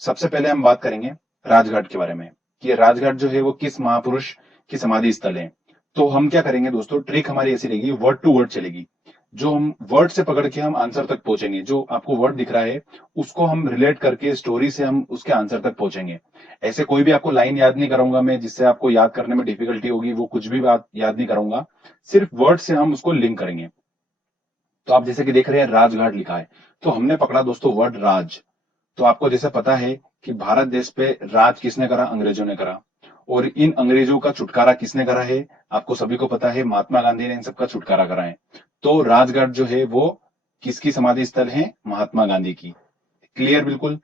सबसे पहले हम बात करेंगे राजघाट के बारे में कि राजघाट जो है वो किस महापुरुष की समाधि स्थल है। तो हम क्या करेंगे दोस्तों, ट्रिक हमारी ऐसी रहेगी, वर्ड टू वर्ड चलेगी। जो हम वर्ड से पकड़ के हम आंसर तक पहुंचेंगे, जो आपको वर्ड दिख रहा है उसको हम रिलेट करके स्टोरी से हम उसके आंसर तक पहुंचेंगे। ऐसे कोई भी आपको लाइन याद नहीं कराऊंगा मैं जिससे आपको याद करने में डिफिकल्टी होगी, वो कुछ भी बात याद नहीं कराऊंगा। सिर्फ वर्ड से हम उसको लिंक करेंगे। तो आप जैसे कि देख रहे हैं राजघाट लिखा है, तो हमने पकड़ा दोस्तों वर्ड राज। तो आपको जैसे पता है कि भारत देश पे राज किसने करा, अंग्रेजों ने करा। और इन अंग्रेजों का छुटकारा किसने करा है, आपको सभी को पता है, महात्मा गांधी ने इन सबका छुटकारा करा है। तो राजघाट जो है वो किसकी समाधि स्थल है, महात्मा गांधी की। क्लियर बिल्कुल।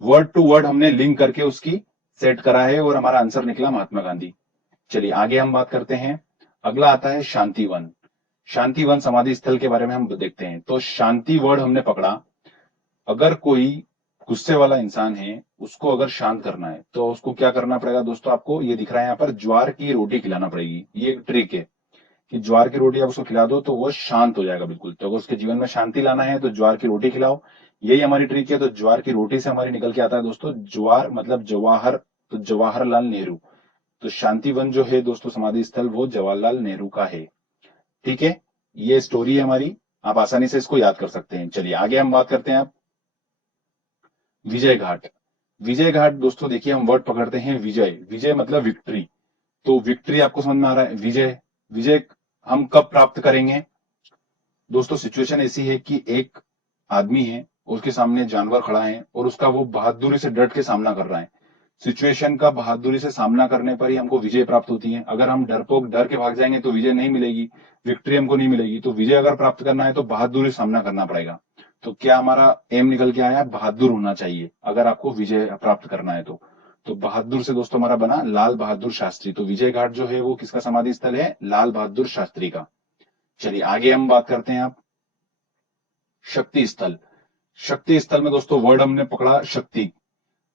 वर्ड टू वर्ड हमने लिंक करके उसकी सेट करा है और हमारा आंसर निकला महात्मा गांधी। चलिए आगे हम बात करते हैं। अगला आता है शांतिवन। शांतिवन समाधि स्थल के बारे में हम देखते हैं। तो शांति वर्ड हमने पकड़ा। अगर कोई गुस्से वाला इंसान है, उसको अगर शांत करना है तो उसको क्या करना पड़ेगा दोस्तों, आपको ये दिख रहा है यहाँ पर, ज्वार की रोटी खिलाना पड़ेगी। ये एक ट्रिक है कि ज्वार की रोटी आप उसको खिला दो तो वो शांत हो जाएगा बिल्कुल। तो अगर उसके जीवन में शांति लाना है तो ज्वार की रोटी खिलाओ, यही हमारी ट्रिक है। तो ज्वार की रोटी से हमारी निकल के आता है दोस्तों ज्वार मतलब जवाहर, तो जवाहरलाल नेहरू। तो शांतिवन जो है दोस्तों समाधि स्थल वो जवाहरलाल नेहरू का है। ठीक है, ये स्टोरी है हमारी, आप आसानी से इसको याद कर सकते हैं। चलिए आगे हम बात करते हैं। आप विजय घाट। विजय घाट दोस्तों देखिए, हम वर्ड पकड़ते हैं विजय। विजय मतलब विक्ट्री। तो विक्ट्री आपको समझ में आ रहा है, विजय। विजय हम कब प्राप्त करेंगे दोस्तों, सिचुएशन ऐसी है कि एक आदमी है, उसके सामने जानवर खड़ा है और उसका वो बहादुरी से डट के सामना कर रहा है। सिचुएशन का बहादुरी से सामना करने पर ही हमको विजय प्राप्त होती है। अगर हम डरपोक डर के भाग जाएंगे तो विजय नहीं मिलेगी, विक्ट्री हमको नहीं मिलेगी। तो विजय अगर प्राप्त करना है तो बहादुरी से सामना करना पड़ेगा। तो क्या हमारा एम निकल के आया, बहादुर होना चाहिए अगर आपको विजय प्राप्त करना है तो बहादुर से दोस्तों हमारा बना लाल बहादुर शास्त्री। तो विजय घाट जो है वो किसका समाधि स्थल है, लाल बहादुर शास्त्री का। चलिए आगे हम बात करते हैं। आप शक्ति स्थल। शक्ति स्थल में दोस्तों वर्ड हमने पकड़ा शक्ति।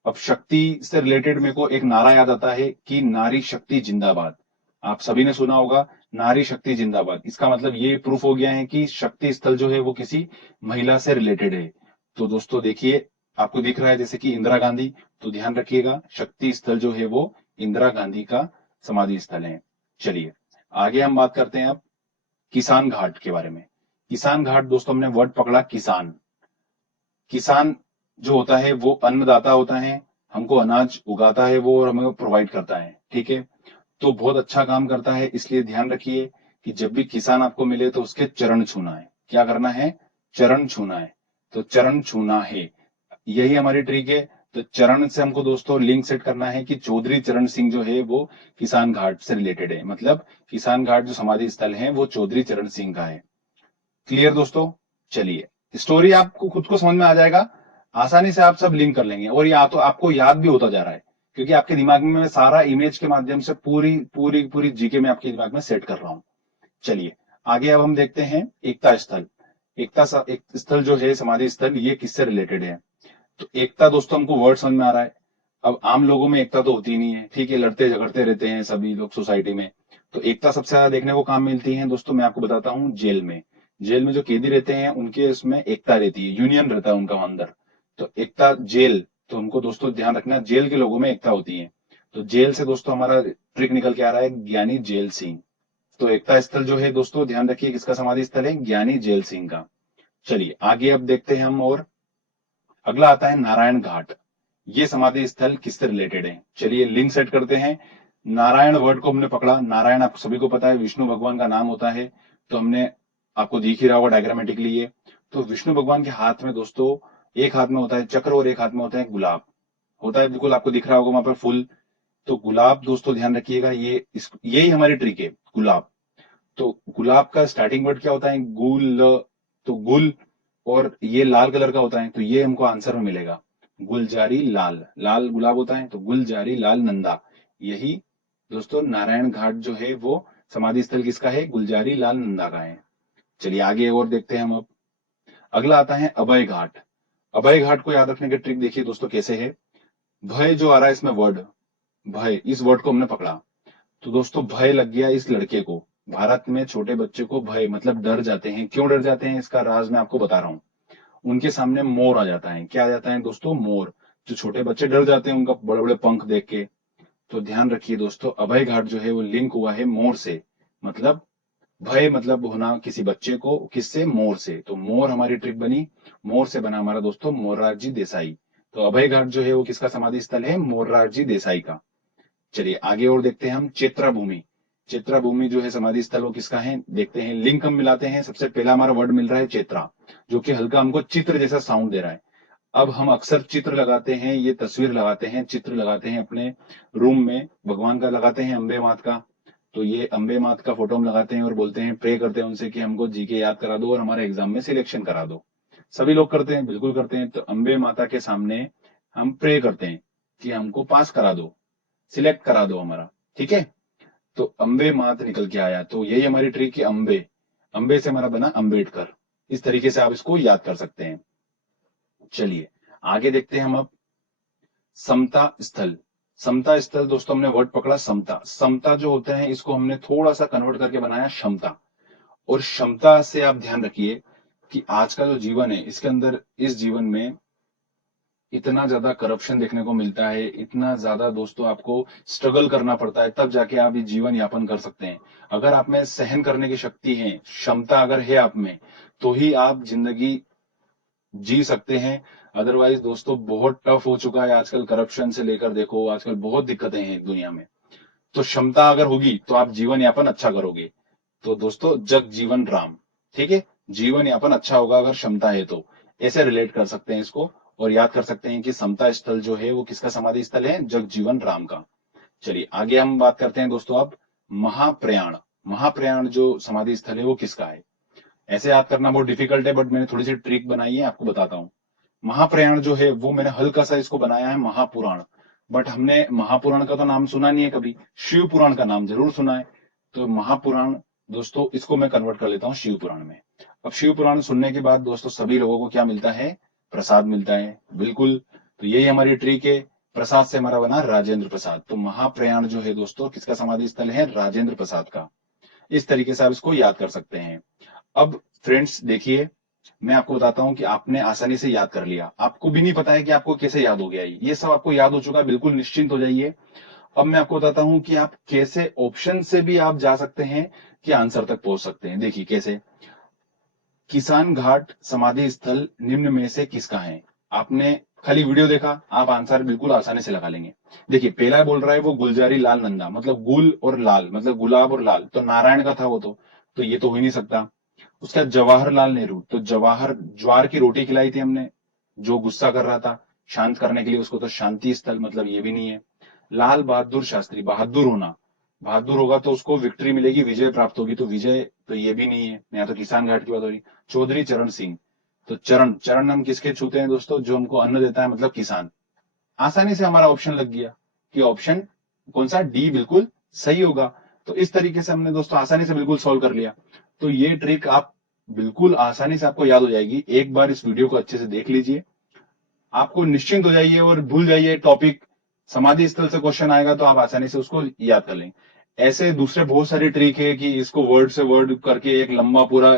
अब शक्ति से रिलेटेड मेरे को एक नारा याद आता है कि नारी शक्ति जिंदाबाद। आप सभी ने सुना होगा, नारी शक्ति जिंदाबाद। इसका मतलब ये प्रूफ हो गया है कि शक्ति स्थल जो है वो किसी महिला से रिलेटेड है। तो दोस्तों देखिए, आपको दिख रहा है जैसे कि इंदिरा गांधी, तो ध्यान रखिएगा शक्ति स्थल जो है वो इंदिरा गांधी का समाधि स्थल है। चलिए आगे हम बात करते हैं अब किसान घाट के बारे में। किसान घाट दोस्तों हमने वर्ड पकड़ा किसान। किसान जो होता है वो अन्नदाता होता है, हमको अनाज उगाता है वो और हमें प्रोवाइड करता है। ठीक है, तो बहुत अच्छा काम करता है। इसलिए ध्यान रखिए कि जब भी किसान आपको मिले तो उसके चरण छूना है। क्या करना है, चरण छूना है। तो चरण छूना है, यही हमारी ट्रिक है। तो चरण से हमको दोस्तों लिंक सेट करना है कि चौधरी चरण सिंह जो है वो किसान घाट से रिलेटेड है। मतलब किसान घाट जो समाधि स्थल है वो चौधरी चरण सिंह का है। क्लियर दोस्तों। चलिए स्टोरी आपको खुद को समझ में आ जाएगा, आसानी से आप सब लिंक कर लेंगे और या तो आपको याद भी होता जा रहा है क्योंकि आपके दिमाग में मैं सारा इमेज के माध्यम से पूरी पूरी पूरी जीके में आपके दिमाग में सेट कर रहा हूं। चलिए आगे अब हम देखते हैं एकता स्थल। एक स्थल जो है समाधि स्थल, ये किससे रिलेटेड है। तो एकता दोस्तों हमको वर्ड समझ में आ रहा है। अब आम लोगों में एकता तो होती नहीं है, ठीक है, लड़ते झगड़ते रहते हैं सभी लोग सोसाइटी में। तो एकता सबसे ज्यादा देखने को कहाँ मिलती है दोस्तों, मैं आपको बताता हूँ, जेल में। जेल में जो कैदी रहते हैं उनके उसमें एकता रहती है, यूनियन रहता है उनका अंदर। तो एकता जेल, तो हमको दोस्तों ध्यान रखना जेल के लोगों में एकता होती है। तो जेल से दोस्तों हमारा ट्रिक निकल के आ रहा है ज्ञानी जेल सिंह। तो एकता स्थल जो है दोस्तों ध्यान रखिए किसका समाधि स्थल है, ज्ञानी जेल सिंह का। चलिए आगे अब देखते हैं हम। और अगला आता है नारायण घाट। ये समाधि स्थल किससे रिलेटेड है, चलिए लिंक सेट करते हैं। नारायण वर्ड को हमने पकड़ा। नारायण आप सभी को पता है विष्णु भगवान का नाम होता है। तो हमने आपको दिख ही रहा होगा डायग्रामेटिकली ये। तो विष्णु भगवान के हाथ में दोस्तों एक हाथ में होता है चक्र और एक हाथ में होता है गुलाब। होता है बिल्कुल, आपको दिख रहा होगा वहां पर फूल। तो गुलाब दोस्तों ध्यान रखिएगा, यही हमारी ट्रिक है, गुलाब। तो गुलाब का स्टार्टिंग वर्ड क्या होता है, गुल। तो गुल, और ये लाल कलर का होता है तो ये हमको आंसर में मिलेगा गुलजारी लाल। लाल गुलाब होता है तो गुलजारी लाल नंदा। यही दोस्तों नारायण घाट जो है वो समाधि स्थल किसका है, गुलजारी लाल नंदा का है। चलिए आगे और देखते हैं हम अब। अगला आता है अभय घाट। अभय घाट को याद रखने की ट्रिक देखिए दोस्तों कैसे है। भय जो आ रहा है इसमें वर्ड, भय, इस वर्ड को हमने पकड़ा। तो दोस्तों भय लग गया इस लड़के को। भारत में छोटे बच्चे को भय मतलब डर जाते हैं। क्यों डर जाते हैं इसका राज मैं आपको बता रहा हूं। उनके सामने मोर आ जाता है। क्या आ जाता है दोस्तों, मोर। जो छोटे बच्चे डर जाते हैं उनका बड़े बड़े पंख देख के। तो ध्यान रखिए दोस्तों, अभय घाट जो है वो लिंक हुआ है मोर से, मतलब भय मतलब होना किसी बच्चे को, किससे? मोर से। तो मोर हमारी ट्रिक बनी, मोर से बना हमारा दोस्तों मोरारजी देसाई। तो अभय घाट जो है वो किसका समाधि स्थल है? मोरारजी देसाई का। चलिए आगे और देखते हैं हम चेत्रा भूमि। चेत्रा भूमि जो है समाधि स्थल वो किसका है? देखते हैं, लिंक हम मिलाते हैं। सबसे पहला हमारा वर्ड मिल रहा है चेत्रा, जो कि हल्का हमको चित्र जैसा साउंड दे रहा है। अब हम अक्सर चित्र लगाते हैं, ये तस्वीर लगाते हैं, चित्र लगाते हैं अपने रूम में, भगवान का लगाते हैं, अम्बे मात का। तो ये अम्बे मात का फोटो हम लगाते हैं और बोलते हैं, प्रे करते हैं उनसे कि हमको जीके याद करा दो और हमारे एग्जाम में सिलेक्शन करा दो। सभी लोग करते हैं, बिल्कुल करते हैं। तो अम्बे माता के सामने हम प्रे करते हैं कि हमको पास करा दो, सिलेक्ट करा दो हमारा, ठीक है। तो अम्बे मात निकल के आया, तो यही हमारी ट्रिक है। अम्बे, अम्बे से हमारा बना अम्बेडकर। इस तरीके से आप इसको याद कर सकते हैं। चलिए आगे देखते हैं हम अब समता स्थल। समता स्थल दोस्तों हमने वर्ड पकड़ा समता। समता जो होता है इसको हमने थोड़ा सा कन्वर्ट करके बनाया क्षमता। और क्षमता से आप ध्यान रखिए कि आज का जो जीवन है इसके अंदर, इस जीवन में इतना ज्यादा करप्शन देखने को मिलता है, इतना ज्यादा दोस्तों आपको स्ट्रगल करना पड़ता है, तब जाके आप ये जीवन यापन कर सकते हैं। अगर आप में सहन करने की शक्ति है, क्षमता अगर है आप में, तो ही आप जिंदगी जी सकते हैं। अदरवाइज दोस्तों बहुत टफ हो चुका है आजकल, करप्शन से लेकर देखो आजकल बहुत दिक्कतें हैं दुनिया में। तो क्षमता अगर होगी तो आप जीवन यापन अच्छा करोगे। तो दोस्तों जग जीवन राम, ठीक है, जीवन यापन अच्छा होगा अगर क्षमता है तो। ऐसे रिलेट कर सकते हैं इसको और याद कर सकते हैं कि समता स्थल जो है वो किसका समाधि स्थल है? जग जीवन राम का। चलिए आगे हम बात करते हैं दोस्तों अब महाप्रयाण। महाप्रयाण जो समाधि स्थल है वो किसका है? ऐसे याद करना बहुत डिफिकल्ट है, बट मैंने थोड़ी सी ट्रिक बनाई है, आपको बताता हूँ। महाप्रयाण जो है वो मैंने हल्का सा इसको बनाया है महापुराण। बट हमने महापुराण का तो नाम सुना नहीं है कभी, शिव पुराण का नाम जरूर सुना है। तो महापुराण दोस्तों इसको मैं कन्वर्ट कर लेता हूँ शिव पुराण में। अब शिव पुराण सुनने के बाद दोस्तों सभी लोगों को क्या मिलता है? प्रसाद मिलता है, बिल्कुल। तो यही हमारी ट्रिक है, प्रसाद से हमारा बना राजेंद्र प्रसाद। तो महाप्रयाण जो है दोस्तों किसका समाधि स्थल है? राजेंद्र प्रसाद का। इस तरीके से आप इसको याद कर सकते हैं। अब फ्रेंड्स देखिए, मैं आपको बताता हूं कि आपने आसानी से याद कर लिया, आपको भी नहीं पता है कि आपको कैसे याद हो गया। ये सब आपको याद हो चुका है, बिल्कुल निश्चिंत हो जाइए। अब मैं आपको बताता हूं कि आप कैसे ऑप्शन से भी आप जा सकते हैं कि आंसर तक पहुंच सकते हैं। देखिए कैसे, किसान घाट समाधि स्थल निम्न में से किसका है? आपने खाली वीडियो देखा, आप आंसर बिल्कुल आसानी से लगा लेंगे। देखिए पहला बोल रहा है वो गुलजारी लाल नंदा, मतलब गुल और लाल मतलब गुलाब और लाल, तो नारायण का था वो तो ये तो हो ही नहीं सकता। उसके बाद जवाहरलाल नेहरू, तो जवाहर ज्वार की रोटी खिलाई थी हमने, जो गुस्सा कर रहा था शांत करने के लिए उसको, तो शांति स्थल, मतलब ये भी नहीं है। लाल बहादुर शास्त्री, बहादुर होना, बहादुर होगा तो उसको विक्ट्री मिलेगी, विजय प्राप्त होगी, तो विजय तो ये भी नहीं है। यहाँ तो किसान घाट की बात हो रही। चौधरी चरण सिंह, तो चरण, चरण हम किसके छूते हैं दोस्तों? जो हमको अन्न देता है, मतलब किसान। आसानी से हमारा ऑप्शन लग गया कि ऑप्शन कौन सा? डी बिल्कुल सही होगा। तो इस तरीके से हमने दोस्तों आसानी से बिल्कुल सॉल्व कर लिया। तो ये ट्रिक आप बिल्कुल आसानी से आपको याद हो जाएगी। एक बार इस वीडियो को अच्छे से देख लीजिए, आपको निश्चिंत हो जाइए और भूल जाइए टॉपिक। समाधि स्थल से क्वेश्चन आएगा तो आप आसानी से उसको याद कर लेंगे। ऐसे दूसरे बहुत सारी ट्रिक है कि इसको वर्ड से वर्ड करके एक लंबा पूरा